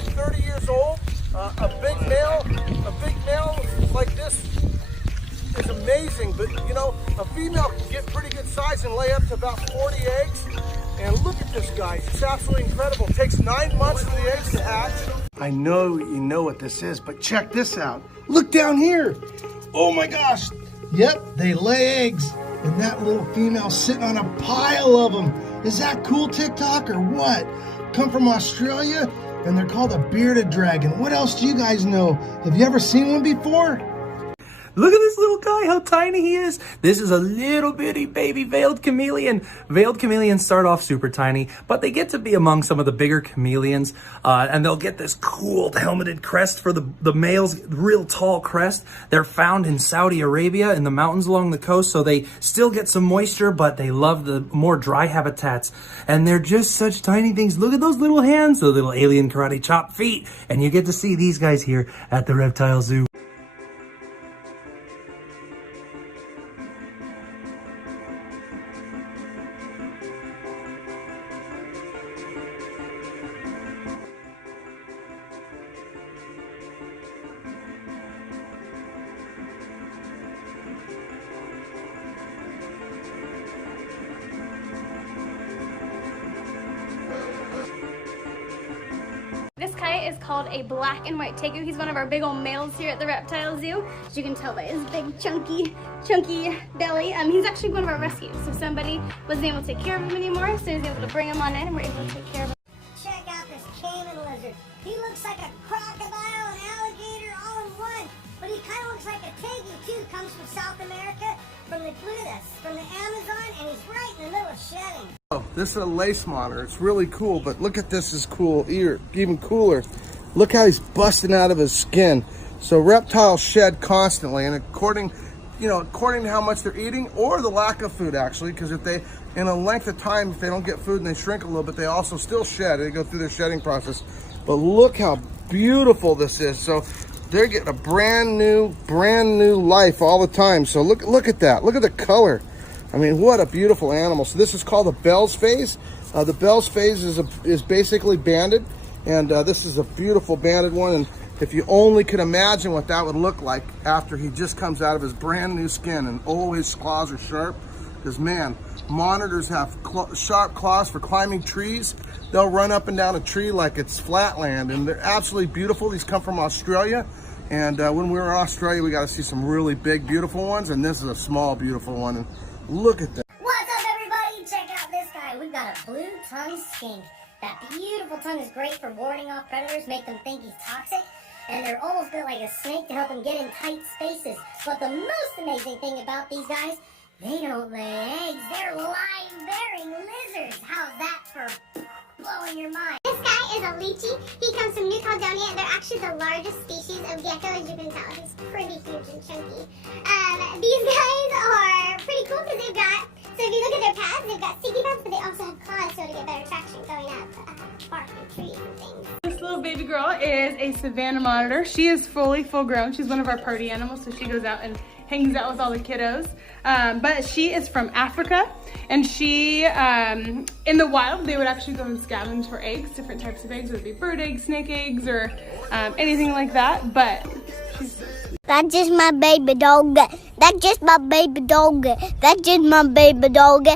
around 30 years old. A big male like this is amazing, but you know, a female can get pretty good size and lay up to about 40 eggs. And look at this guy, it's absolutely incredible. It takes 9 months for the eggs to hatch. I know you know what this is, but check this out. Look down here. Oh my gosh. Yep, they lay eggs, and that little female sitting on a pile of them. Is that cool, TikTok, or what? Come from Australia, and they're called a bearded dragon. What else do you guys know? Have you ever seen one before? Look at this little guy, how tiny he is. This is a little bitty baby veiled chameleon. Veiled chameleons start off super tiny, but they get to be among some of the bigger chameleons, and they'll get this cool helmeted crest for the males, real tall crest. They're found in Saudi Arabia in the mountains along the coast, so they still get some moisture, but they love the more dry habitats. And they're just such tiny things. Look at those little hands, the little alien karate chop feet, and you get to see these guys here at the reptile zoo. This kite is called a black and white tegu. He's one of our big old males here at the reptile zoo. As you can tell by his big chunky belly. He's actually one of our rescues. So somebody wasn't able to take care of him anymore, so he was able to bring him on in and we're able to take care of him. Check out this Cayman Lizard. He looks like a crocodile and alligator all in one, but he kind of looks like a tegu too. Comes from South America, from the Amazon, and he's right in the middle of shedding. Oh, this is a lace monitor. It's really cool, but look at this is cool. Even cooler. Look how he's busting out of his skin. So reptiles shed constantly, and according to how much they're eating or the lack of food, actually, because if they, in a length of time, if they don't get food and they shrink a little bit, they also still shed. They go through their shedding process. But look how beautiful this is. So they're getting a brand new life all the time. So look at that. Look at the color. I mean, what a beautiful animal. So this is called a Bell's phase. The Bell's phase is basically banded, and this is a beautiful banded one. And if you only could imagine what that would look like after he just comes out of his brand new skin, and oh, his claws are sharp. Because man, monitors have sharp claws for climbing trees. They'll run up and down a tree like it's flatland, and they're absolutely beautiful. These come from Australia. And when we were in Australia, we got to see some really big, beautiful ones, and this is a small, beautiful one. And look at that. What's up, everybody? Check out this guy. We've got a blue-tongued skink. That beautiful tongue is great for warding off predators, make them think he's toxic, and they're almost built like a snake to help them get in tight spaces. But the most amazing thing about these guys, they don't lay eggs. They're live-bearing lizards. How's that for blowing your mind? This guy is a lychee. He comes from New Caledonia. They're actually the largest species of gecko, as you can tell. He's pretty huge and chunky. These guys are pretty cool because they've got, so if you look at their pads, they've got sticky pads, but they also have claws so to get better traction going up bark and trees and things. This little baby girl is a Savannah Monitor. She is full grown. She's one of our party animals, so she goes out and hangs out with all the kiddos. But she is from Africa, and she, in the wild, they would actually go and scavenge for eggs, different types of eggs, whether it be bird eggs, snake eggs, or anything like that. But she's... That's just my baby dog. That's just my baby dog. That's just my baby dog.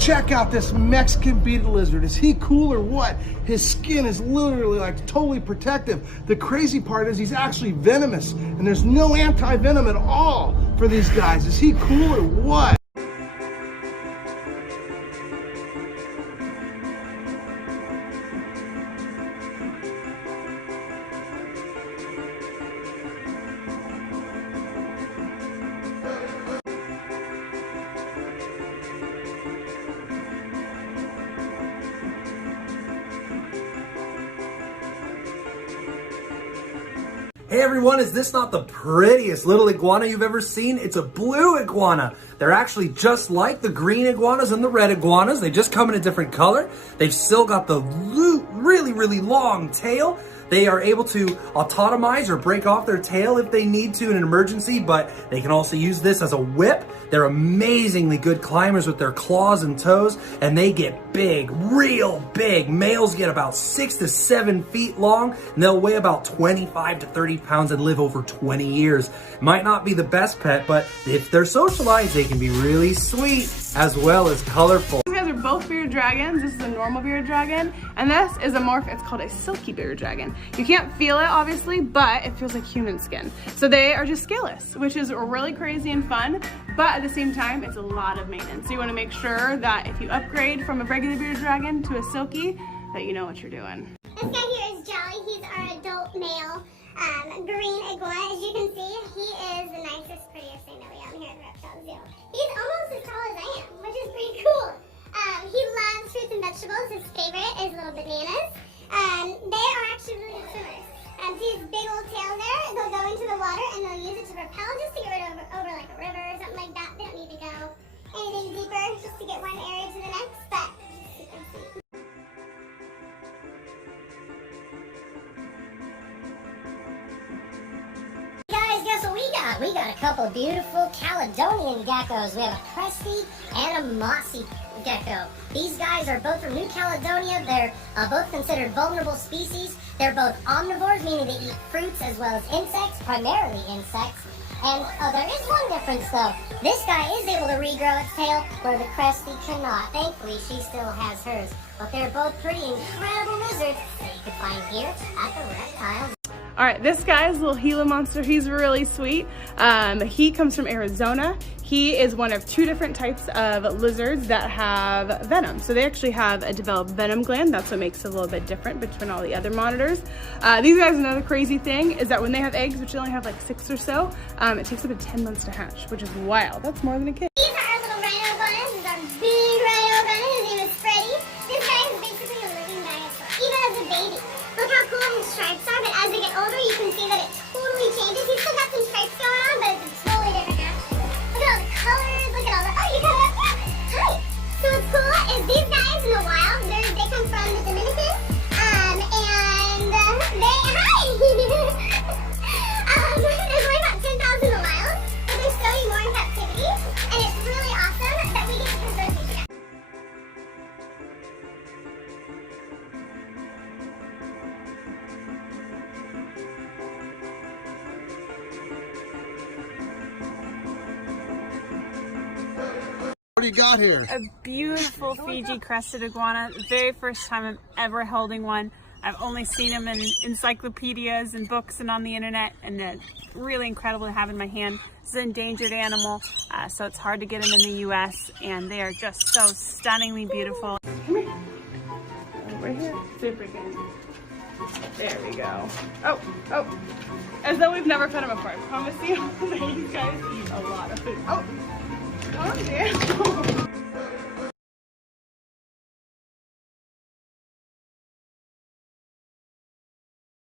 Check out this Mexican beetle lizard. Is he cool or what? His skin is literally like totally protective. The crazy part is he's actually venomous, and there's no anti-venom at all for these guys. Is he cool or what? Hey everyone, is this not the prettiest little iguana you've ever seen? It's a blue iguana. They're actually just like the green iguanas and the red iguanas. They just come in a different color. They've still got the really, really long tail. They are able to autotomize or break off their tail if they need to in an emergency, but they can also use this as a whip. They're amazingly good climbers with their claws and toes, and they get big, real big. Males get about 6 to 7 feet long, and they'll weigh about 25 to 30 pounds and live over 20 years. Might not be the best pet, but if they're socialized, they can be really sweet as well as colorful. These guys are both bearded dragons. This is a normal bearded dragon, and this is a morph. It's called a silky bearded dragon. You can't feel it, obviously, but it feels like human skin. So they are just scaleless, which is really crazy and fun, but at the same time, it's a lot of maintenance. So you want to make sure that if you upgrade from a regular bearded dragon to a silky, that you know what you're doing. This guy here is Jolly. He's our adult male green iguana. As you can see, he is the nicest, prettiest thing that we have here at the Reptile Zoo. He's almost as tall as I am, which is pretty cool. He loves fruits and vegetables. His favorite is little bananas. They are actually really good swimmers. See his big old tail there? They'll go into the water and they'll use it to propel just to get rid of over like a river or something like that. They don't need to go anything deeper just to get one area to the next, but super sweet. Guys, guess what we got? We got a couple of beautiful Caledonian geckos. We have a Crested and a mossy gecko. These guys are both from New Caledonia. They're both considered vulnerable species. They're both omnivores, meaning they eat fruits as well as insects, primarily insects. And there is one difference though. This guy is able to regrow its tail, where the Crested cannot. Thankfully, she still has hers. But they're both pretty incredible lizards that you can find here at the Reptile Zoo. All right, this guy is little Gila Monster. He's really sweet. He comes from Arizona. He is one of 2 different types of lizards that have venom. So they actually have a developed venom gland. That's what makes it a little bit different between all the other monitors. These guys, another crazy thing is that when they have eggs, which they only have like 6 or so, it takes up to 10 months to hatch, which is wild. That's more than a kid. These are our little rhino iguanas. This is our big rhino iguana. His name is Freddy. This guy is basically a living dinosaur, even as a baby. Look how cool his stripes are, but as they get older, you can see that it totally changes. He's still got some stripes going on, but it's totally different actually. Look at all the colors, look at all the, oh, you got it up there? Hi! So what's cool is these guys in the wild, they come from the Dominican, and they, hi! There's only about 10,000 in the wild, but there's so many more in captivity, and it's really awesome that we get to preserve these guys. What do you got here? A beautiful Fiji crested iguana. The very first time I'm ever holding one. I've only seen them in encyclopedias and books and on the internet, and they're really incredible to have in my hand. It's an endangered animal, so it's hard to get them in the US, and they are just so stunningly beautiful. Come here. Over here. Super good. There we go. Oh, oh. As though we've never fed them before. I promise you that you guys eat a lot of food. Oh. Oh dear.